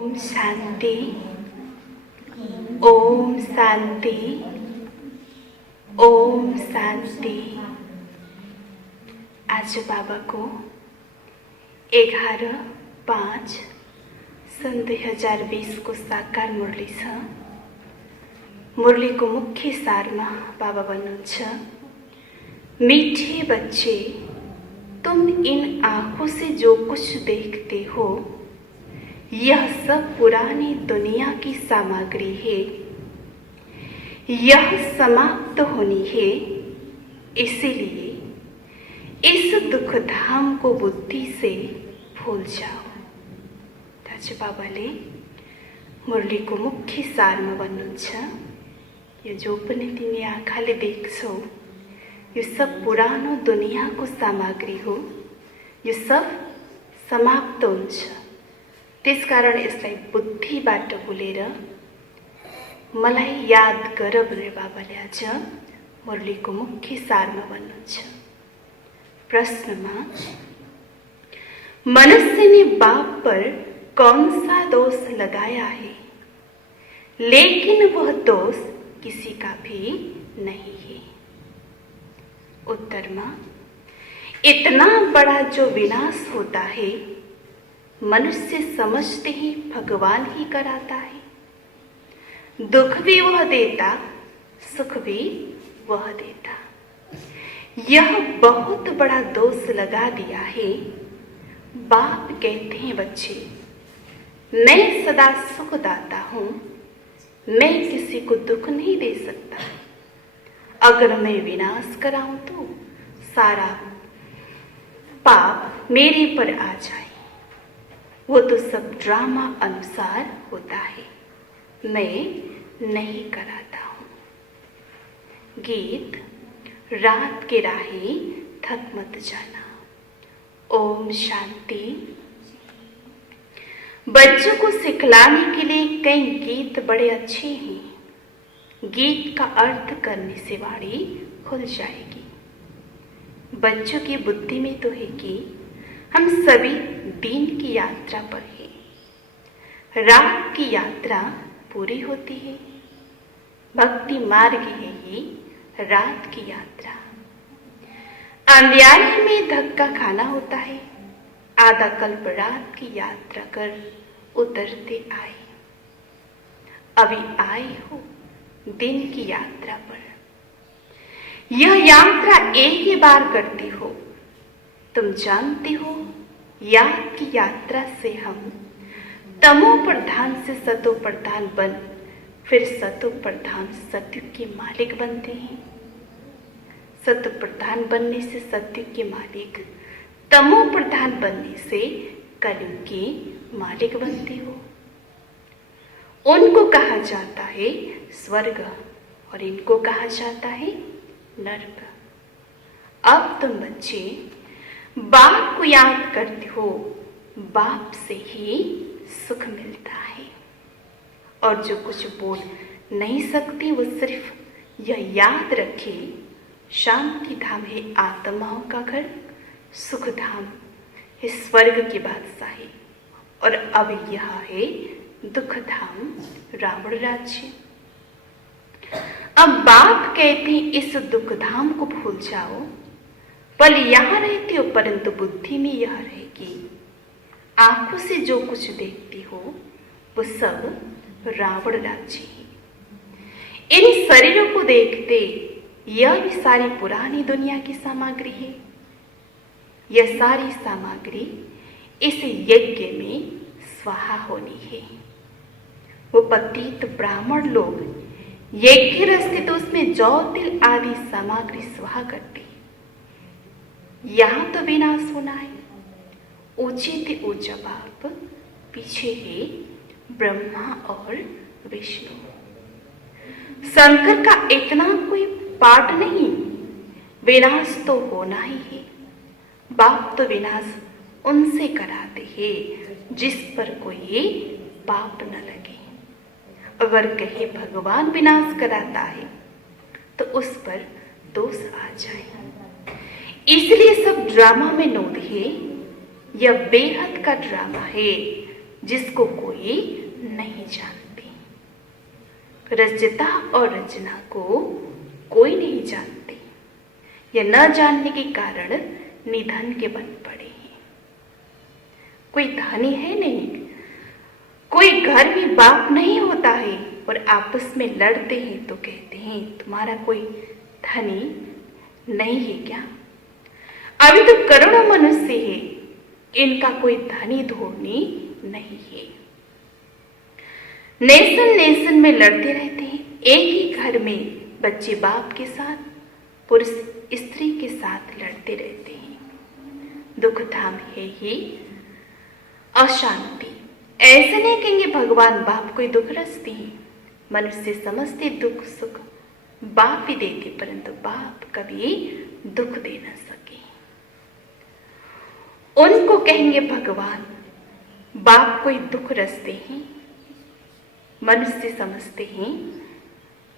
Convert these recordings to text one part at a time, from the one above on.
ओम शांति। ओम शांति। ओम शांति। आज बाबा को 11/5 सन 2020 को साकार मुरली छ। मुरली को मुख्य सार में बाबा भन्नुहुन्छ, मीठे बच्चे, तुम इन आंखों से जो कुछ देखते हो यह सब पुरानी दुनिया की सामग्री है। यह समाप्त होनी है, इसीलिए इस दुख धाम को बुद्धि से भूल जाओ। ताज बाबाले मुरली को मुख्य सार में भन्नुहुन्छ, यो जो पनि तिमी आँखाले देख्छौ यो सब पुरानो दुनिया को सामग्री हो। यो सब समाप्त हुन्छ, त्यसकारण यसलाई बुद्धिबाट भुलेर मलाई याद गर भनेर बाबाले आज मुरलीको मुख्य सारमा भन्नुहुन्छ। प्रश्नमा, मनुष्य ने बाप पर कौन सा दोष लगाया है, लेकिन वह दोष किसी का भी नहीं है। उत्तर में, इतना बड़ा जो विनाश होता है मनुष्य समझते ही भगवान ही कराता है। दुख भी वह देता, सुख भी वह देता। यह बहुत बड़ा दोष लगा दिया है। बाप कहते हैं, बच्चे, मैं सदा सुख दाता हूं, मैं किसी को दुख नहीं दे सकता। अगर मैं विनाश कराऊं तो सारा पाप मेरे पर आ जाए। वो तो सब ड्रामा अनुसार होता है, मैं नहीं कराता हूं। गीत, रात के राही थक मत जाना। ओम शांति। बच्चों को सिखलाने के लिए कई गीत बड़े अच्छे हैं। गीत का अर्थ करने से वाणी खुल जाएगी। बच्चों की बुद्धि में तो है कि हम सभी दिन की यात्रा पर हैं। रात की यात्रा पूरी होती है। भक्ति मार्ग है ये रात की यात्रा। अंधियारे में धक्का खाना होता है। आधा कल्प रात की यात्रा कर उतरते आए। अभी आए हो दिन की यात्रा पर। यह यात्रा एक ही बार करती हो। तुम जानते हो, याद की यात्रा से हम तमो प्रधान से सतो प्रधान बन फिर सतो प्रधान सत्युग के मालिक बनते हैं। सतो प्रधान बनने से सत्युग के मालिक, तमो प्रधान बनने से कलयुग के मालिक बनते हो। उनको कहा जाता है स्वर्ग और इनको कहा जाता है नरक। अब तुम बच्चे बाप को याद करते हो, बाप से ही सुख मिलता है। और जो कुछ बोल नहीं सकती वो सिर्फ यह याद रखे, शांति धाम है आत्माओं का घर, सुख धाम है स्वर्ग की बादशाही, और अब यह है दुख धाम रावण राज्य। अब बाप कहते हैं इस दुख धाम को भूल जाओ। पल यहां रहते हो परंतु बुद्धि में यह रहेगी। आंखों से जो कुछ देखती हो वो सब रावण राज्य है। इन शरीरों को देखते यह भी सारी पुरानी दुनिया की सामग्री है। यह सारी सामग्री इस यज्ञ में स्वाहा होनी है। वो पतित ब्राह्मण लोग यज्ञ रचते तो उसमें जौ तिल आदि सामग्री स्वाहा करते। यहां तो विनाश होना है। ऊंचे थे ऊंचा बाप, पीछे है ब्रह्मा और विष्णु। शंकर का इतना कोई पाठ नहीं, विनाश तो होना ही है। बाप तो विनाश उनसे कराते हैं जिस पर कोई पाप न लगे। अगर कहीं भगवान विनाश कराता है तो उस पर दोष आ जाए। इसलिए सब ड्रामा में नोट है। यह बेहद का ड्रामा है। जिसको कोई नहीं जानती। रचता और रचना को कोई नहीं जानते। यह न जानने के कारण निधन के बन पड़े हैं। कोई धनी है नहीं, कोई घर में बाप नहीं होता है और आपस में लड़ते हैं तो कहते हैं तुम्हारा कोई धनी नहीं है क्या? अभी तो करोड़ों मनुष्य है, इनका कोई धनी धोनी नहीं है। नेशन नेशन में लड़ते रहते हैं। एक ही घर में बच्चे बाप के साथ, पुरुष स्त्री के साथ लड़ते रहते हैं। दुख धाम है ही अशांति। ऐसे नहीं कहेंगे भगवान बाप को दुख रचते हैं। मनुष्य समझते दुख सुख बाप ही देते, परंतु बाप कभी दुख दे न सके। उनको कहेंगे भगवान बाप कोई दुख रचते हैं। मनुष्य समझते हैं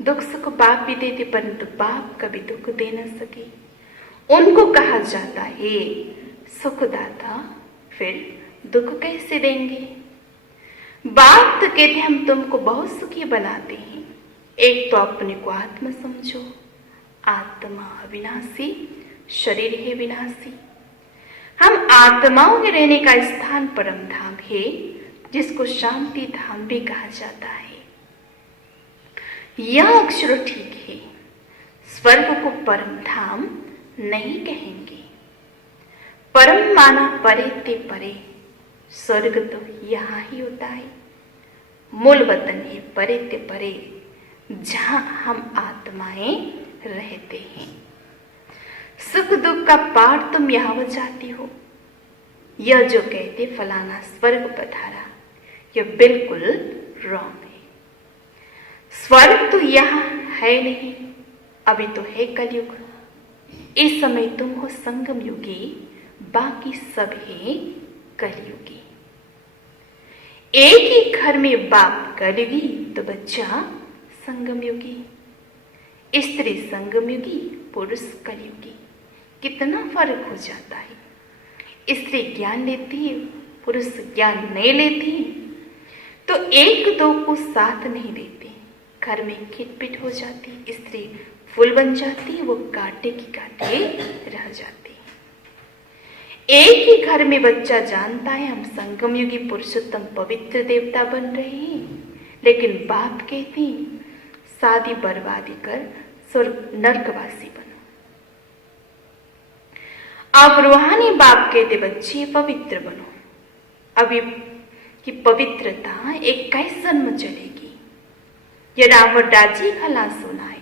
दुख सुख बाप भी देते, परंतु बाप कभी दुख दे न सके। उनको कहा जाता है सुखदाता, फिर दुख कैसे देंगे? बाप तो कहते हम तुमको बहुत सुखी बनाते हैं। एक तो अपने को आत्मा समझो, आत्मा अविनाशी, शरीर है विनाशी। हम आत्माओं के रहने का स्थान परम धाम है, जिसको शांति धाम भी कहा जाता है। यह अक्षर ठीक है। स्वर्ग को परम धाम नहीं कहेंगे। परम माना परे ते परे, स्वर्ग तो यहाँ ही होता है। मूल वतन है परे ते परे, जहां हम आत्माएं रहते हैं। सुख दुख का पार तुम यहाँ जाती हो। यह जो कहते फलाना स्वर्ग पधारा, यह बिल्कुल रॉन्ग है। स्वर्ग तो यहाँ है नहीं, अभी तो है कलयुग। इस समय तुम हो संगम युगी, बाकी सब है कलयुगी। एक ही घर में बाप कलयुगी तो बच्चा संगम युगी, स्त्री संगम युगी, पुरुष कलयुगी। कितना फर्क हो जाता है। स्त्री ज्ञान लेती है, पुरुष ज्ञान नहीं लेती, तो एक दो को साथ नहीं देते। घर में खिटपिट हो जाती, स्त्री फूल बन जाती, वो कांटे की कांटे रह जाती। एक ही घर में बच्चा जानता है हम संगम युगी पुरुषोत्तम पवित्र देवता बन रहे हैं, लेकिन बाप कहते हैं शादी बर्बादी कर स्वर्ग नरकवासी बनो। अब रूहानी बाप कहते बच्चे पवित्र बनो। अभी की पवित्रता एक कैसे जन्म चलेगी? यह रावण राजी खलास होना है।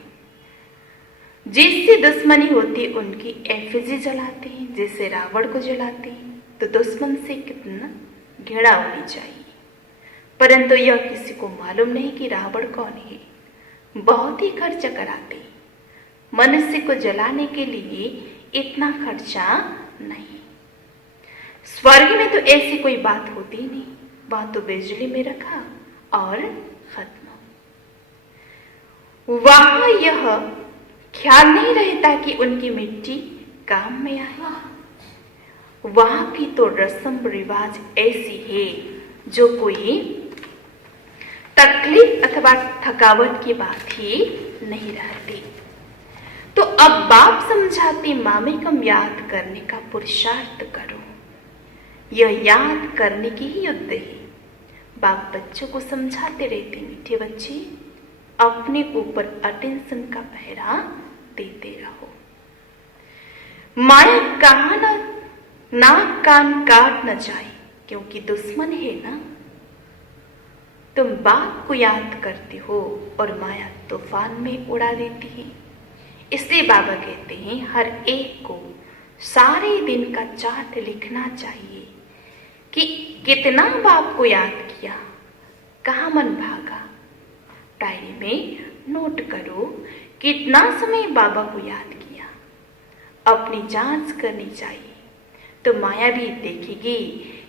जिससे दुश्मनी होती उनकी एफिजी जलाते हैं, जैसे रावण को जलाते हैं, तो दुश्मन से कितना घृणा होनी चाहिए। परंतु यह किसी को मालूम नहीं कि रावण कौन है। बहुत ही खर्च कराते हैं। मनुष्य को जलाने के लिए इतना खर्चा नहीं। स्वर्ग में तो ऐसी कोई बात होती नहीं। वहां तो बिजली में रखा और खत्म। वहां यह ख्याल नहीं रहता कि उनकी मिट्टी काम में आए। वहां की तो रस्म रिवाज ऐसी है जो कोई तकलीफ अथवा थकावट की बात ही नहीं रहती। तो अब बाप समझाते मामे कम याद करने का पुरुषार्थ करो। यह याद करने की ही युद्ध है। बाप बच्चों को समझाते रहते मीठे बच्चे, अपने ऊपर अटेंशन का पहरा देते रहो। माया कहां नाक कान काट न जाए, क्योंकि दुश्मन है ना। तुम बाप को याद करते हो और माया तूफान में उड़ा देती है। इसलिए बाबा कहते हैं हर एक को सारे दिन का चार्ट लिखना चाहिए कि कितना बाप को याद किया, कहाँ मन भागा। डायरी में नोट करो कितना समय बाबा को याद किया। अपनी जांच करनी चाहिए, तो माया भी देखेगी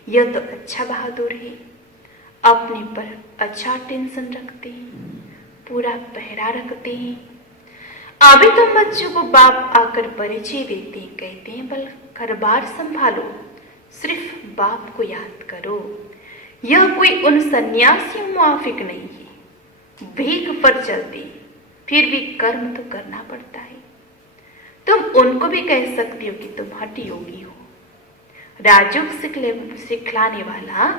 यह तो अच्छा बहादुर है, अपने पर अच्छा टेंशन रखते हैं, पूरा पहरा रखते हैं। अभी तुम बच्चों को बाप आकर परिचय देते हैं, कहते हैं बल घर बार संभालो, सिर्फ बाप को याद करो, यह कोई उन सन्यासियों मुआफिक नहीं है। भीख पर चलती फिर भी कर्म तो करना पड़ता है। तुम उनको भी कह सकती हो कि तुम हठी योगी हो। राजयोग सिखलाने वाला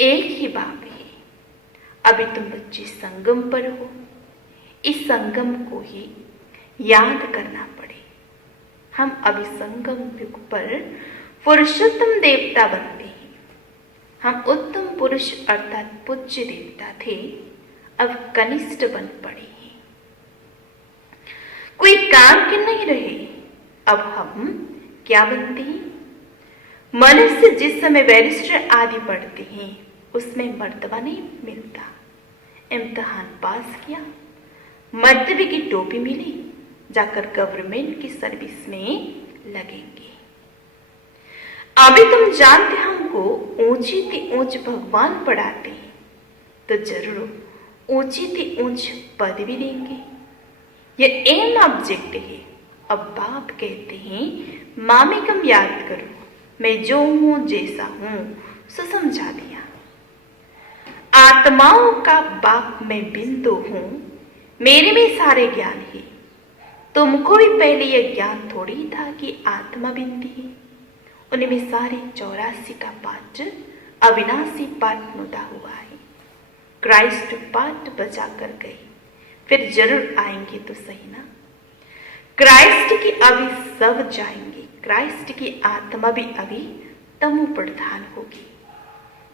एक ही बाप है। अभी तुम बच्चे संगम पर हो, इस संगम को ही याद करना पड़े। हम अभी संगम युग पर पुरुषोत्तम देवता बनते हैं। हम उत्तम पुरुष अर्थात पूज्य देवता थे, अब कनिष्ठ बन पड़े हैं। कोई काम के नहीं रहे, अब हम क्या बनते हैं? मनुष्य जिस समय बैरिस्टर आदि पढ़ते हैं उसमें मर्तबा नहीं मिलता। इम्तिहान पास किया, मर्तबे की टोपी मिली, जाकर गवर्नमेंट की सर्विस में लगेंगे। अभी तुम जानते हमको ऊंची थी ऊंच भगवान पढ़ाते हैं, तो जरूर ऊंची थी ऊंच पद भी देंगे। यह एम ऑब्जेक्ट है। अब बाप कहते हैं मामिकम याद करो, मैं जो हूं जैसा हूं सो समझा दिया। आत्माओं का बाप मैं बिंदु हूं, मेरे में सारे ज्ञान है। तुमको भी पहले यह ज्ञान थोड़ी था कि आत्मा बिंदी है। उनमें सारे 84 का पाठ अविनाशी पाठ नुदा हुआ है। क्राइस्ट पाठ बजा कर गए, फिर जरूर आएंगे तो सही ना। क्राइस्ट की अभी सब जाएंगे। क्राइस्ट की आत्मा भी अभी तमो प्रधान होगी।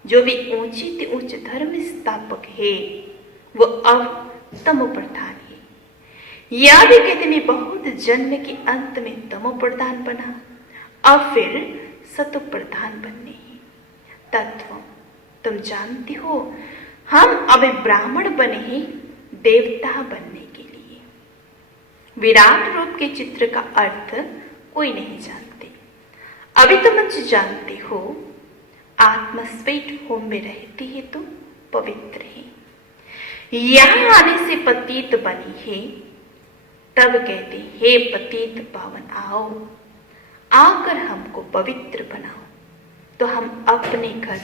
जो भी ऊंची से ऊंच धर्म स्थापक है वो अब तमो प्रधान है। या भी कहते मैं बहुत जन्म के अंत में तमो प्रधान बना, अब फिर सतो प्रधान बनने हैं। तत्व तुम जानती हो, हम अभी ब्राह्मण बने हैं देवता बनने के लिए। विराट रूप के चित्र का अर्थ कोई नहीं जानते। अभी तुम मुझे जानते हो, आत्मा स्वीट होम में रहती है तो पवित्र है। यहां आने से पतित बनी है, तब कहते हे पतित पावन आओ, आकर हमको पवित्र बनाओ, तो हम अपने घर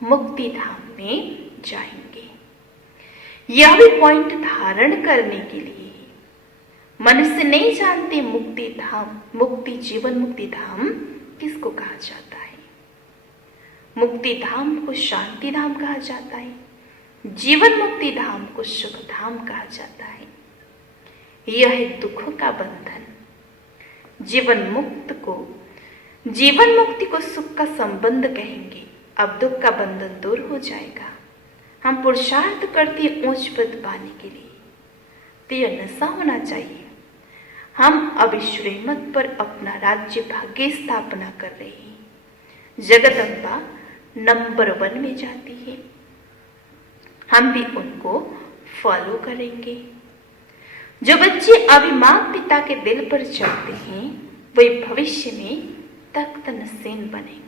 मुक्ति धाम में जाएंगे। यह भी पॉइंट धारण करने के लिए मनुष्य नहीं जानते मुक्ति धाम, मुक्ति जीवन मुक्ति धाम किसको कहा जाता है। मुक्ति धाम को शांति धाम कहा जाता है, जीवन मुक्ति धाम को सुख धाम कहा जाता है। यह है दुखों का बंधन। जीवन मुक्ति को सुख का संबंध कहेंगे। अब दुख का बंधन दूर हो जाएगा। हम पुरुषार्थ करते हैं ऊंच पद पाने के लिए, तो यह नशा होना चाहिए। हम अभी श्रीमत पर अपना राज्य भाग्य स्थापना कर रहे हैं। जगदम्बा नंबर 1 में जाती है, हम भी उनको फॉलो करेंगे। जो बच्चे अभी माँ पिता के दिल पर चढ़ते हैं वे भविष्य में तख्त नसीन बनेंगे।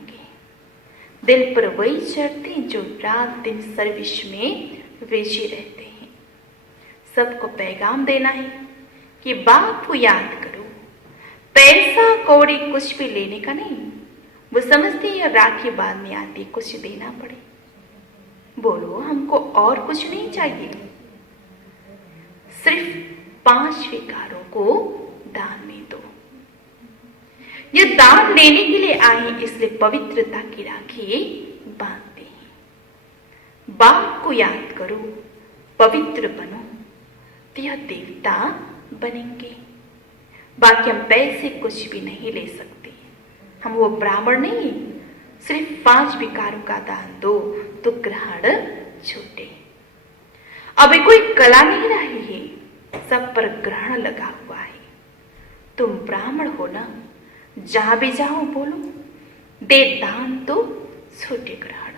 दिल पर वही चढ़ते हैं जो रात दिन सर्विस में बिजी रहते हैं। सबको पैगाम देना है कि बाप को याद करो। पैसा कौड़ी कुछ भी लेने का नहीं। वो समझते हैं राखी बाद में आती, कुछ देना पड़े। बोलो हमको और कुछ नहीं चाहिए, सिर्फ 5 विकारों को दान में दो। यह दान लेने के लिए आए, इसलिए पवित्रता की राखी बांधते हैं। बाप को याद करो, पवित्र बनो, तो यह देवता बनेंगे। बाकी हम पैसे कुछ भी नहीं ले सकते। हम वो ब्राह्मण नहीं, सिर्फ 5 विकारों का दान दो तो ग्रहण छूटे। अभी कोई कला नहीं रही है, सब पर ग्रहण लगा हुआ है। तुम ब्राह्मण हो ना, जहां भी जाओ बोलो दे दान तो छोटे ग्रहण।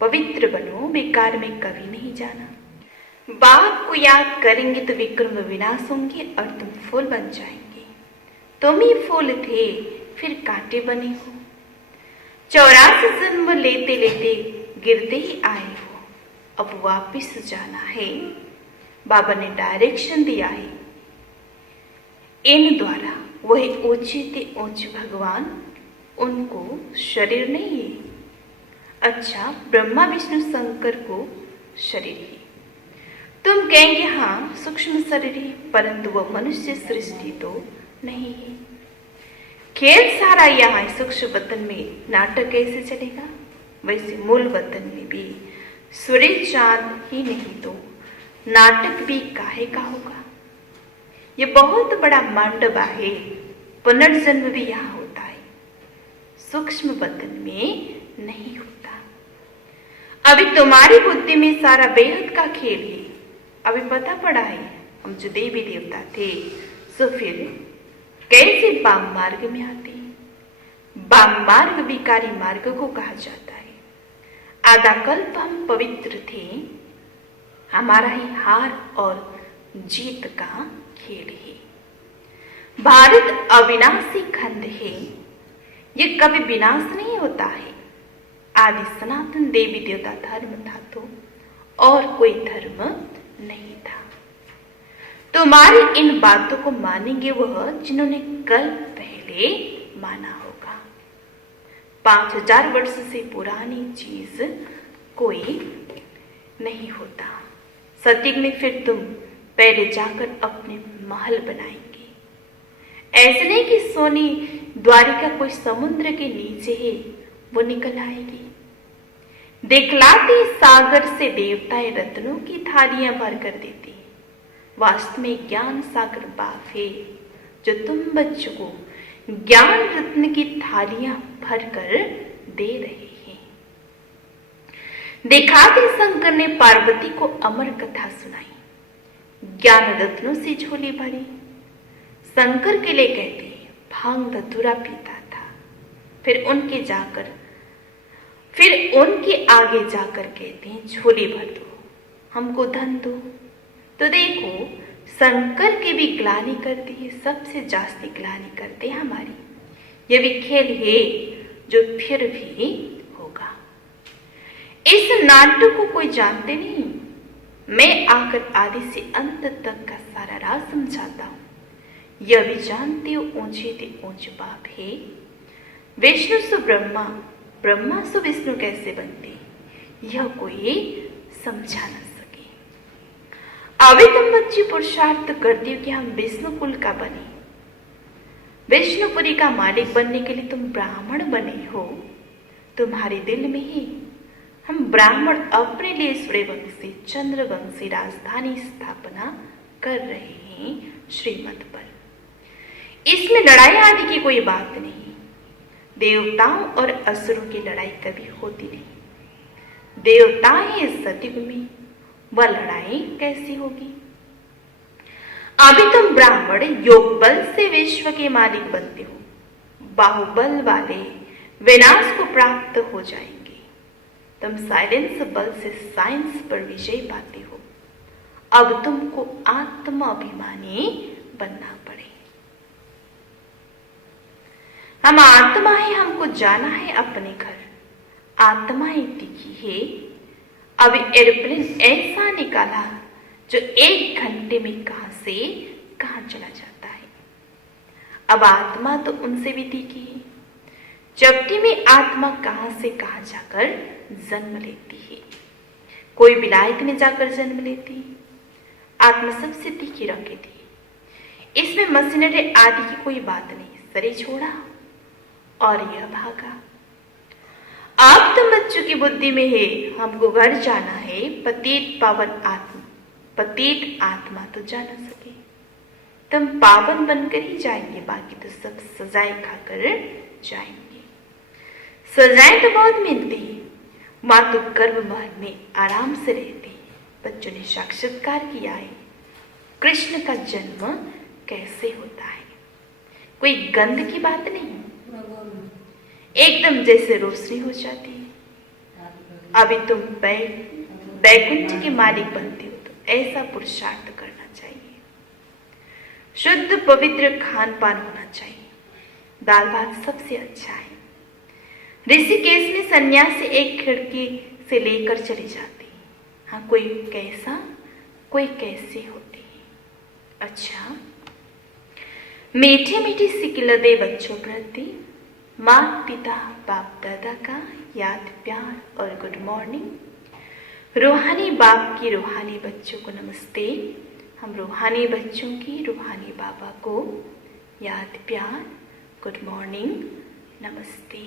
पवित्र बनो, विकार में कभी नहीं जाना। बाप को याद करेंगे तो विक्रम विनाश होंगे और तुम फूल बन जाएंगे। तुम ही फूल थे, फिर कांटे बने हो। 84 जन्म लेते लेते गिरते ही आए हो, अब वापिस जाना है। बाबा ने डायरेक्शन दिया है। इन द्वारा वही ऊंचे से ऊंच भगवान, उनको शरीर नहीं है। अच्छा, ब्रह्मा विष्णु शंकर को शरीर ही। तुम कहेंगे हाँ सूक्ष्म शरीर ही, परंतु वह मनुष्य सृष्टि तो नहीं है। खेल सारा यहाँ सूक्ष्म वतन में नाटक कैसे चलेगा? वैसे मूल वतन में भी सूर्य चांद ही नहीं तो नाटक भी काहे का होगा। ये बहुत बड़ा मंडबा है, पुनर्जन्म भी यहाँ होता है, सूक्ष्म वतन में नहीं होता। अभी तुम्हारी बुद्धि में सारा बेहद का खेल है। अभी पता पड़ा है हम जो देवी देवता थे सो फिर कैसे वाम मार्ग में आते। वाम मार्ग विकारी मार्ग को कहा जाता है। आधा कल्प हम पवित्र थे, हमारा ही हार और जीत का खेल है। भारत अविनाशी खंड है, ये कभी विनाश नहीं होता है। आदि सनातन देवी देवता धर्म था तो और कोई धर्म नहीं था। तुम्हारी इन बातों को मानेंगे वह जिन्होंने कल पहले माना होगा। 5000 वर्ष से पुरानी चीज कोई नहीं होता। सतयुग में फिर तुम पहले जाकर अपने महल बनाएंगे। ऐसे नहीं कि सोनी द्वारिका कोई समुद्र के नीचे है वो निकल आएगी। दिखलाती सागर से देवताएं रत्नों की थालियां भर कर देती। वास्तव में ज्ञान सागर बाप है जो तुम बच्चों को ज्ञान रत्न की थालियां भर कर दे रहे हैं। दिखाते शंकर ने पार्वती को अमर कथा सुनाई, ज्ञान रत्नों से झोली भरी। शंकर के लिए कहते भांग धतूरा पीता था, फिर उनके आगे जाकर कहते हैं झोली भर दो, हमको धन दो। तो देखो शंकर की भी ग्लानि करती है, सबसे जास्ती ग्लानि करते हैं हमारी। यह भी खेल है जो फिर भी होगा। इस नाटक को कोई जानते नहीं, मैं आकर आदि से अंत तक का सारा राज समझाता हूं। यह भी जानते हो ऊंचे ते ऊंच बाप है। विष्णु सु ब्रह्मा, ब्रह्मा सु विष्णु कैसे बनते यह कोई समझा न सके। अभी तुम बच्चे पुरुषार्थ करती हो कि हम विष्णु कुल का बने, विष्णुपुरी का मालिक बनने के लिए तुम ब्राह्मण बने हो। तुम्हारे दिल में ही हम ब्राह्मण अपने लिए सूर्यवंशी चंद्रवंशी राजधानी स्थापना कर रहे हैं श्रीमत पर। इसमें लड़ाई आदि की कोई बात नहीं। देवताओं और असुरों की लड़ाई कभी होती नहीं। देवताएं सतयुग में, वह लड़ाई कैसी होगी? अभी तुम ब्राह्मण योग बल से विश्व के मालिक बनते हो, बाहुबल वाले विनाश को प्राप्त हो जाएंगे। तुम साइलेंस बल से साइंस पर विजय पाते हो। अब तुमको आत्मा अभिमानी बनना पड़े। हम आत्मा है, हमको जाना है अपने घर। आत्माएं टिकी है। अभी एरोप्लेन ऐसा निकाला जो 1 घंटे में कहां से कहां चला जाता है। अब आत्मा तो उनसे भी टिकी है। चपटी में आत्मा कहां से कहां जाकर जन्म लेती है। कोई विलायत में जाकर जन्म लेती है। आत्मा सबसे तीखी रखी थी। इसमें मशीनरी आदि की कोई बात नहीं। शरीर छोड़ा और यह भागा। आप तो बच्चों की बुद्धि में है हमको घर जाना है। पतित पावन आत्मा, पतित आत्मा तो जा न सके। तुम पावन बनकर ही जाएंगे, बाकी तो सब सजाएं खाकर जाएंगे। सजाएं तो बहुत मिलती है। माँ तो गर्भ महल में आराम से रहती। बच्चों ने साक्षात्कार किया है कृष्ण का जन्म कैसे होता है। कोई गंध की बात नहीं, एकदम जैसे रोशनी हो जाती है। अभी तुम बैकुंठ के मालिक बनते हो तो ऐसा पुरुषार्थ करना चाहिए। शुद्ध पवित्र खान पान होना चाहिए। दाल भात सबसे अच्छा है। ऋषिकेश में सन्यासी एक खिड़की से लेकर चले जाते हैं। हाँ, कोई कैसा कोई कैसे होते हैं। अच्छा, मीठे मीठे सिकिल दे बच्चों प्रति माता पिता बाप दादा का याद प्यार और गुड मॉर्निंग। रूहानी बाप की रूहानी बच्चों को नमस्ते। हम रूहानी बच्चों की रूहानी बाबा को याद प्यार गुड मॉर्निंग नमस्ते।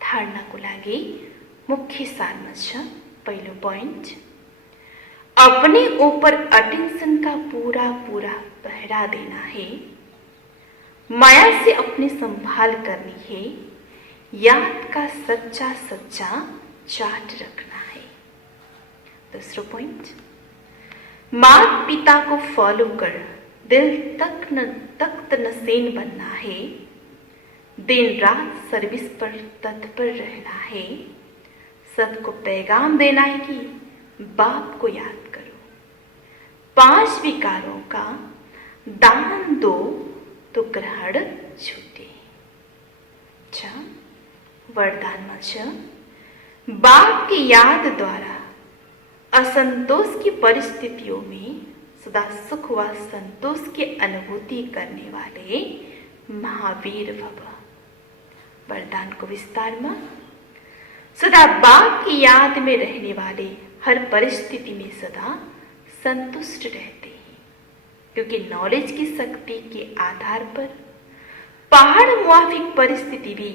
धारणाको लागि मुख्य सारमा छ। पहिलो पॉइंट, अपने ऊपर अटेंशन का पूरा पूरा पहरा देना है। माया से अपनी संभाल करनी है। याद का सच्चा सच्चा चार्ट रखना है। दूसरा पॉइंट, माता पिता को फॉलो कर दिल तख्त नसीन बनना है। दिन रात सर्विस पर तत्पर रहना है। सबको पैगाम देना है कि बाप को याद करो। 5 विकारों का दान दो तो ग्रहण छूटे। वरदान में छ, बाप की याद द्वारा असंतोष की परिस्थितियों में सदा सुख व संतोष की अनुभूति करने वाले महावीर भव। वरदान को विस्तार में, सदा बाप की याद में रहने वाले हर परिस्थिति में सदा संतुष्ट रहते हैं, क्योंकि नॉलेज की शक्ति के आधार पर पहाड़ मुआफिक परिस्थिति भी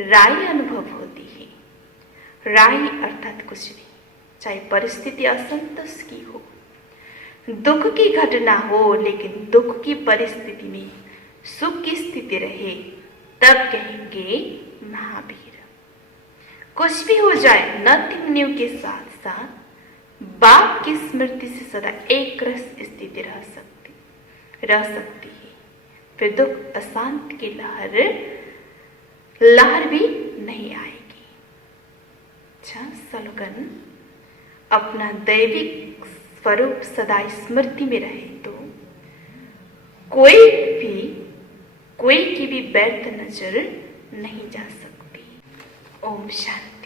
राय अनुभव होती है। राय अर्थात कुछ नहीं, चाहे परिस्थिति असंतोष की हो, दुख की घटना हो, लेकिन दुख की परिस्थिति में सुख की स्थिति रहे, तब कहेंगे महावीर। कुछ भी हो जाए, नथिंग न्यू के साथ साथ बाप की स्मृति से सदा एक रस स्थिति रह सकती है। फिर दुख अशांत की लहर भी नहीं आएगी। स्लोगन, अपना दैविक स्वरूप सदा स्मृति में रहे तो कोई की भी व्यर्थ नजर नहीं जा सकती। ओम शांति।